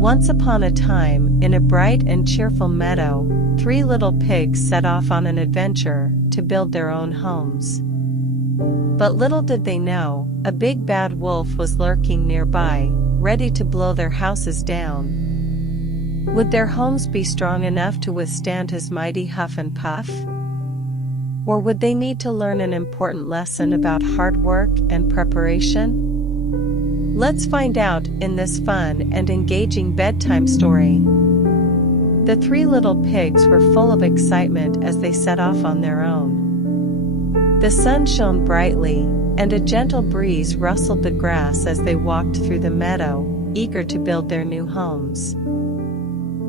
Once upon a time, in a bright and cheerful meadow, 3 little pigs set off on an adventure to build their own homes. But little did they know, a big bad wolf was lurking nearby, ready to blow their houses down. Would their homes be strong enough to withstand his mighty huff and puff? Or would they need to learn an important lesson about hard work and preparation? Let's find out in this fun and engaging bedtime story. The 3 little pigs were full of excitement as they set off on their own. The sun shone brightly, and a gentle breeze rustled the grass as they walked through the meadow, eager to build their new homes.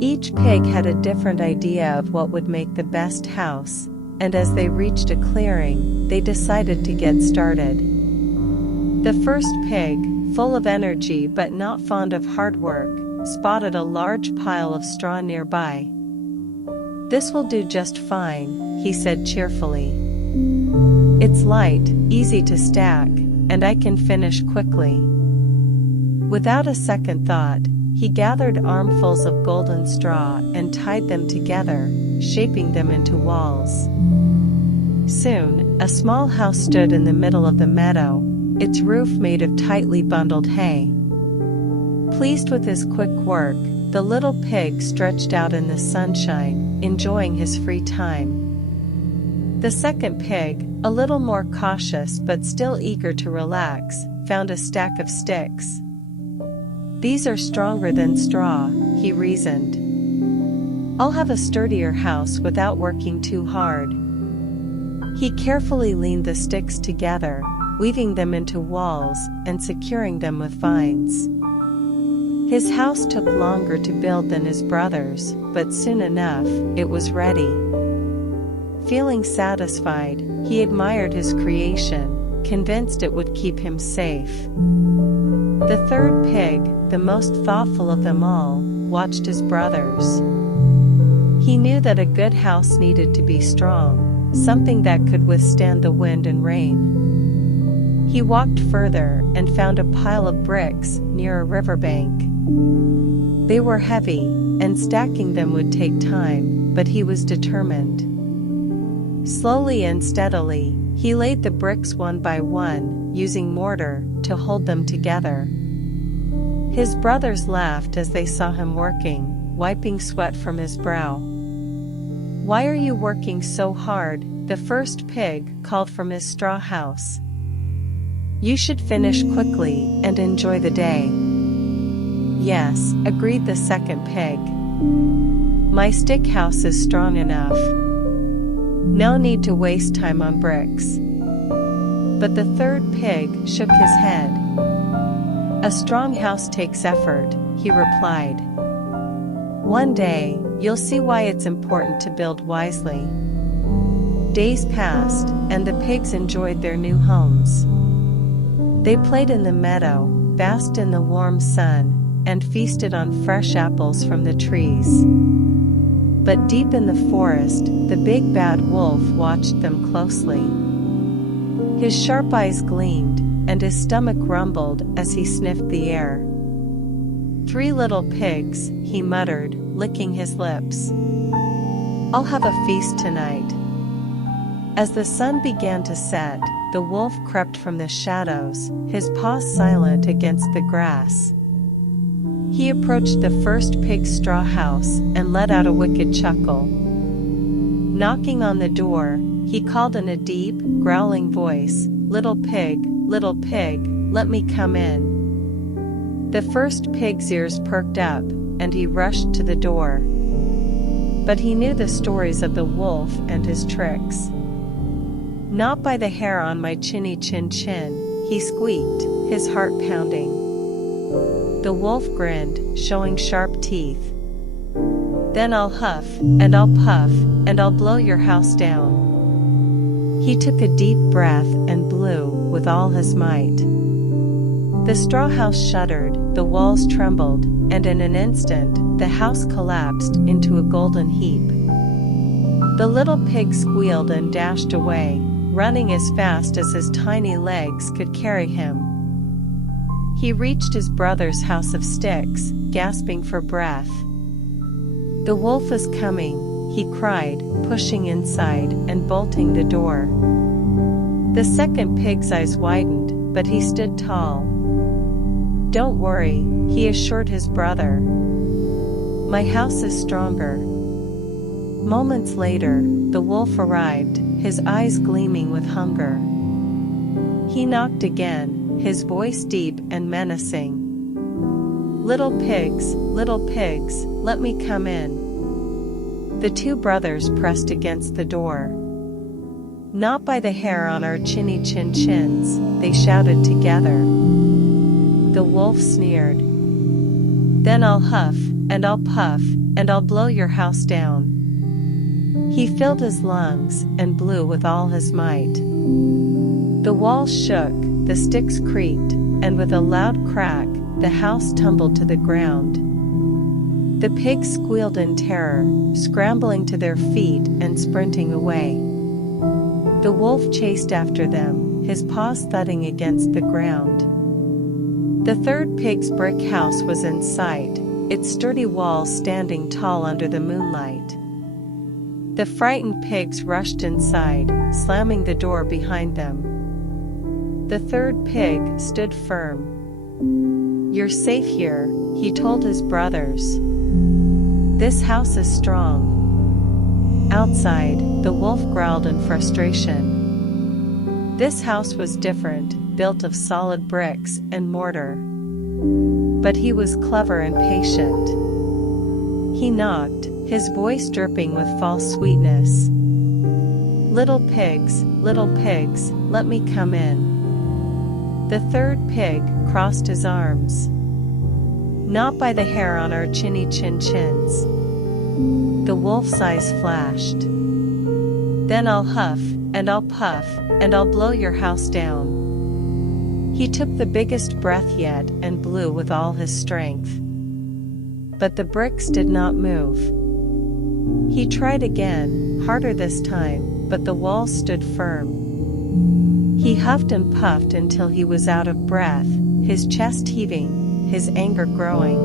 Each pig had a different idea of what would make the best house, and as they reached a clearing, they decided to get started. The first pig, full of energy but not fond of hard work, spotted a large pile of straw nearby. "This will do just fine," he said cheerfully. "It's light, easy to stack, and I can finish quickly." Without a second thought, he gathered armfuls of golden straw and tied them together, shaping them into walls. Soon, a small house stood in the middle of the meadow, its roof made of tightly bundled hay. Pleased with his quick work, the little pig stretched out in the sunshine, enjoying his free time. The second pig, a little more cautious but still eager to relax, found a stack of sticks. "These are stronger than straw," he reasoned. "I'll have a sturdier house without working too hard." He carefully leaned the sticks together, weaving them into walls and securing them with vines. His house took longer to build than his brother's, but soon enough, it was ready. Feeling satisfied, he admired his creation, convinced it would keep him safe. The third pig, the most thoughtful of them all, watched his brothers. He knew that a good house needed to be strong, something that could withstand the wind and rain. He walked further and found a pile of bricks near a riverbank. They were heavy, and stacking them would take time, but he was determined. Slowly and steadily, he laid the bricks one by one, using mortar to hold them together. His brothers laughed as they saw him working, wiping sweat from his brow. "Why are you working so hard?" the first pig called from his straw house. "You should finish quickly and enjoy the day." "Yes," agreed the second pig. "My stick house is strong enough. No need to waste time on bricks." But the third pig shook his head. "A strong house takes effort," he replied. "One day, you'll see why it's important to build wisely." Days passed, and the pigs enjoyed their new homes. They played in the meadow, basked in the warm sun, and feasted on fresh apples from the trees. But deep in the forest, the big bad wolf watched them closely. His sharp eyes gleamed, and his stomach rumbled as he sniffed the air. "3 little pigs," he muttered, licking his lips. "I'll have a feast tonight." As the sun began to set, the wolf crept from the shadows, his paws silent against the grass. He approached the first pig's straw house and let out a wicked chuckle. Knocking on the door, he called in a deep, growling voice, little pig, let me come in." The first pig's ears perked up, and he rushed to the door. But he knew the stories of the wolf and his tricks. "Not by the hair on my chinny chin chin," he squeaked, his heart pounding. The wolf grinned, showing sharp teeth. "Then I'll huff, and I'll puff, and I'll blow your house down." He took a deep breath and blew with all his might. The straw house shuddered, the walls trembled, and in an instant, the house collapsed into a golden heap. The little pig squealed and dashed away, running as fast as his tiny legs could carry him. He reached his brother's house of sticks, gasping for breath. "The wolf is coming," he cried, pushing inside and bolting the door. The second pig's eyes widened, but he stood tall. "Don't worry," he assured his brother. "My house is stronger." Moments later, the wolf arrived, his eyes gleaming with hunger. He knocked again, his voice deep and menacing. little pigs, let me come in." The two brothers pressed against the door. "Not by the hair on our chinny chin chins," they shouted together. The wolf sneered. "Then I'll huff, and I'll puff, and I'll blow your house down." He filled his lungs and blew with all his might. The walls shook, the sticks creaked, and with a loud crack, the house tumbled to the ground. The pigs squealed in terror, scrambling to their feet and sprinting away. The wolf chased after them, his paws thudding against the ground. The third pig's brick house was in sight, its sturdy walls standing tall under the moonlight. The frightened pigs rushed inside, slamming the door behind them. The third pig stood firm. "You're safe here," he told his brothers. "This house is strong." Outside, the wolf growled in frustration. This house was different, built of solid bricks and mortar. But he was clever and patient. He knocked, his voice dripping with false sweetness. Little pigs, let me come in." The third pig crossed his arms. "Not by the hair on our chinny chin chins." The wolf's eyes flashed. "Then I'll huff, and I'll puff, and I'll blow your house down." He took the biggest breath yet and blew with all his strength. But the bricks did not move. He tried again, harder this time, but the walls stood firm. He huffed and puffed until he was out of breath, his chest heaving, his anger growing.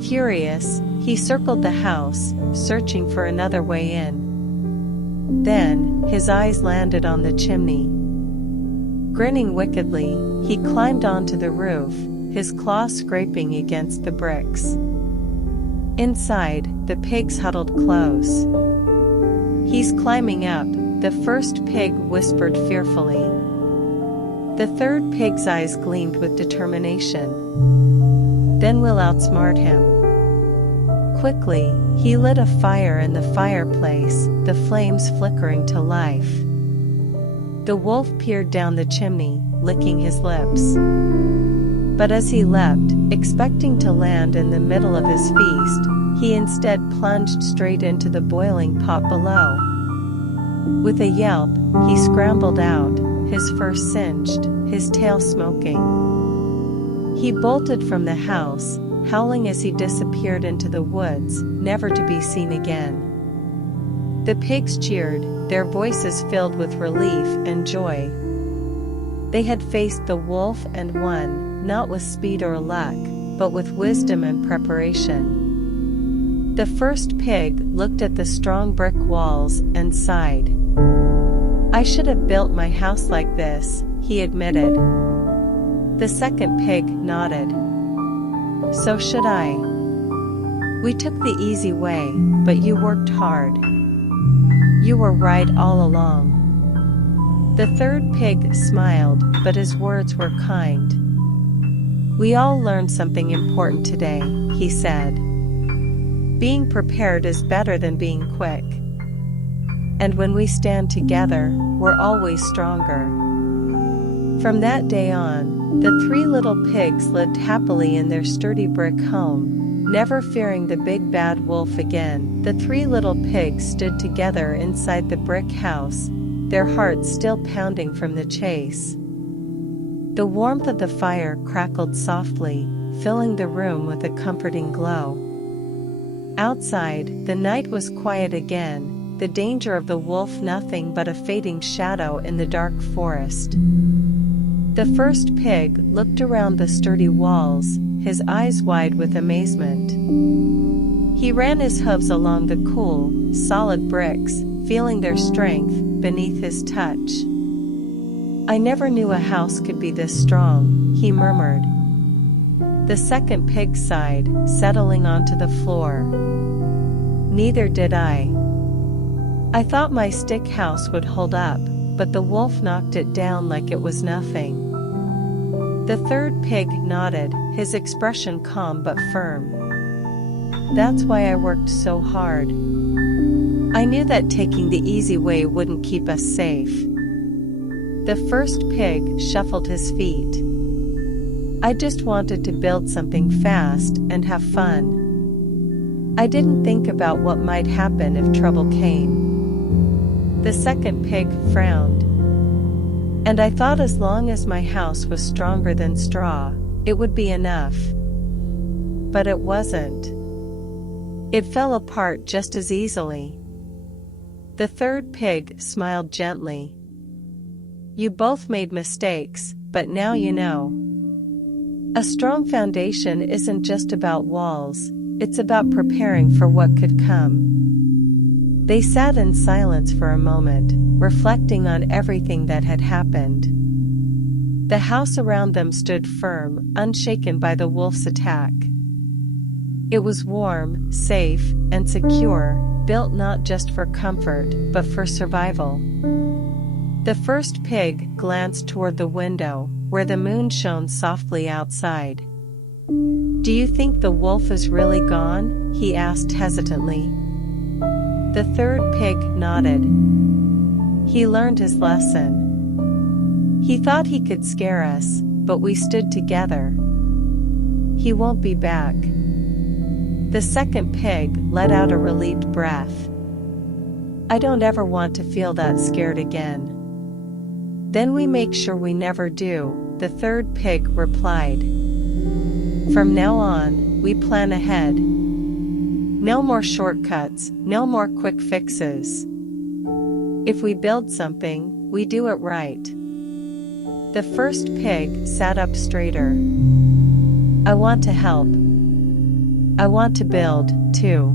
Furious, he circled the house, searching for another way in. Then, his eyes landed on the chimney. Grinning wickedly, he climbed onto the roof, his claws scraping against the bricks. Inside, the pigs huddled close. "He's climbing up," the first pig whispered fearfully. The third pig's eyes gleamed with determination. "Then we'll outsmart him." Quickly, he lit a fire in the fireplace, the flames flickering to life. The wolf peered down the chimney, licking his lips. But as he leapt, expecting to land in the middle of his feast, he instead plunged straight into the boiling pot below. With a yelp, he scrambled out, his fur singed, his tail smoking. He bolted from the house, howling as he disappeared into the woods, never to be seen again. The pigs cheered, their voices filled with relief and joy. They had faced the wolf and won, not with speed or luck, but with wisdom and preparation. The first pig looked at the strong brick walls and sighed. "I should have built my house like this," he admitted. The second pig nodded. "So should I. We took the easy way, but you worked hard. You were right all along." The third pig smiled, but his words were kind. "We all learned something important today," he said. "Being prepared is better than being quick. And when we stand together, we're always stronger." From that day on, the three little pigs lived happily in their sturdy brick home, never fearing the big bad wolf again. The three little pigs stood together inside the brick house, their hearts still pounding from the chase. The warmth of the fire crackled softly, filling the room with a comforting glow. Outside, the night was quiet again, the danger of the wolf nothing but a fading shadow in the dark forest. The first pig looked around the sturdy walls, his eyes wide with amazement. He ran his hooves along the cool, solid bricks, feeling their strength beneath his touch. "I never knew a house could be this strong," he murmured. The second pig sighed, settling onto the floor. "Neither did I. I thought my stick house would hold up, but the wolf knocked it down like it was nothing." The third pig nodded, his expression calm but firm. "That's why I worked so hard. I knew that taking the easy way wouldn't keep us safe." The first pig shuffled his feet. "I just wanted to build something fast and have fun. I didn't think about what might happen if trouble came." The second pig frowned. "And I thought as long as my house was stronger than straw, it would be enough. But it wasn't. It fell apart just as easily." The third pig smiled gently. "You both made mistakes, but now you know. A strong foundation isn't just about walls, it's about preparing for what could come." They sat in silence for a moment, reflecting on everything that had happened. The house around them stood firm, unshaken by the wolf's attack. It was warm, safe, and secure, built not just for comfort, but for survival. The first pig glanced toward the window, where the moon shone softly outside. "Do you think the wolf is really gone?" he asked hesitantly. The third pig nodded. "He learned his lesson. He thought he could scare us, but we stood together. He won't be back." The second pig let out a relieved breath. "I don't ever want to feel that scared again." "Then we make sure we never do," the third pig replied. "From now on, we plan ahead. No more shortcuts, no more quick fixes. If we build something, we do it right." The first pig sat up straighter. "I want to help. I want to build, too."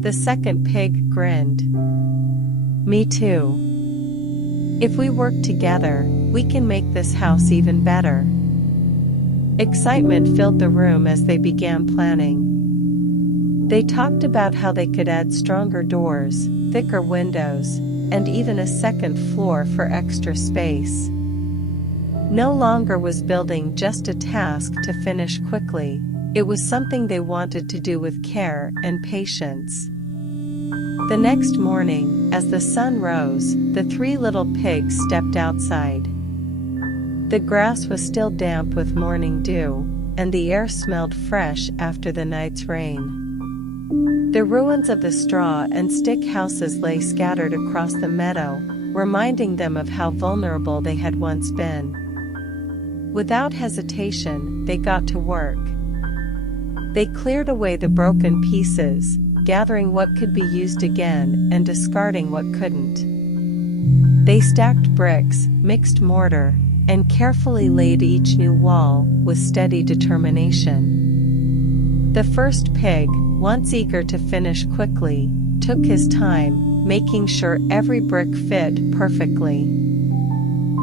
The second pig grinned. "Me too. If we work together, we can make this house even better." Excitement filled the room as they began planning. They talked about how they could add stronger doors, thicker windows, and even a second floor for extra space. No longer was building just a task to finish quickly, it was something they wanted to do with care and patience. The next morning, as the sun rose, the three little pigs stepped outside. The grass was still damp with morning dew, and the air smelled fresh after the night's rain. The ruins of the straw and stick houses lay scattered across the meadow, reminding them of how vulnerable they had once been. Without hesitation, they got to work. They cleared away the broken pieces, gathering what could be used again and discarding what couldn't. They stacked bricks, mixed mortar, and carefully laid each new wall with steady determination. The first pig, once eager to finish quickly, took his time, making sure every brick fit perfectly.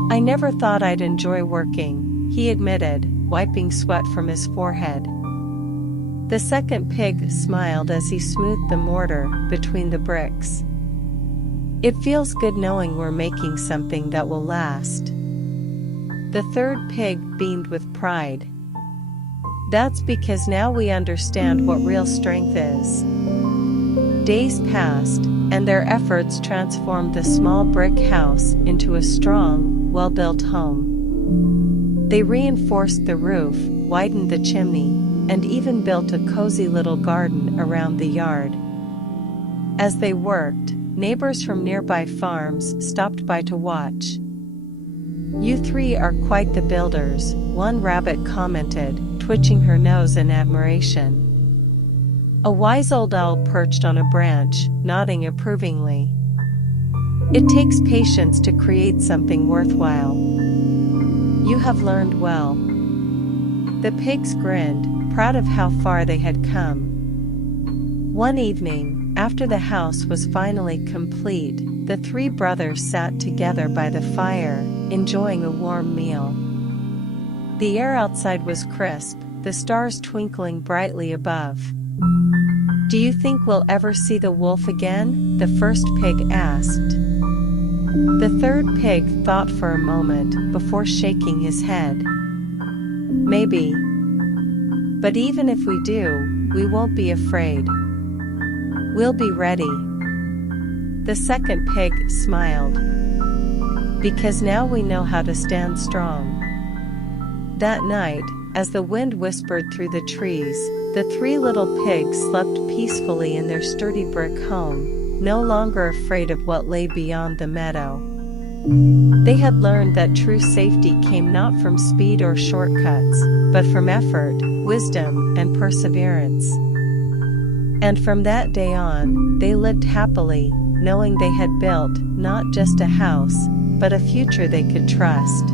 "I never thought I'd enjoy working," he admitted, wiping sweat from his forehead. The second pig smiled as he smoothed the mortar between the bricks. "It feels good knowing we're making something that will last." The third pig beamed with pride. "That's because now we understand what real strength is." Days passed, and their efforts transformed the small brick house into a strong, well-built home. They reinforced the roof, widened the chimney, and even built a cozy little garden around the yard. As they worked, neighbors from nearby farms stopped by to watch. "You three are quite the builders," one rabbit commented, twitching her nose in admiration. A wise old owl perched on a branch, nodding approvingly. "It takes patience to create something worthwhile." You have learned well." The pigs grinned, proud of how far they had come. One evening, after the house was finally complete, the three brothers sat together by the fire, enjoying a warm meal. The air outside was crisp, the stars twinkling brightly above. "Do you think we'll ever see the wolf again?" the first pig asked. The third pig thought for a moment before shaking his head. "Maybe. But even if we do, we won't be afraid. We'll be ready." The second pig smiled. "Because now we know how to stand strong." That night, as the wind whispered through the trees, the three little pigs slept peacefully in their sturdy brick home, no longer afraid of what lay beyond the meadow. They had learned that true safety came not from speed or shortcuts, but from effort, wisdom, and perseverance. And from that day on, they lived happily, knowing they had built not just a house, but a future they could trust.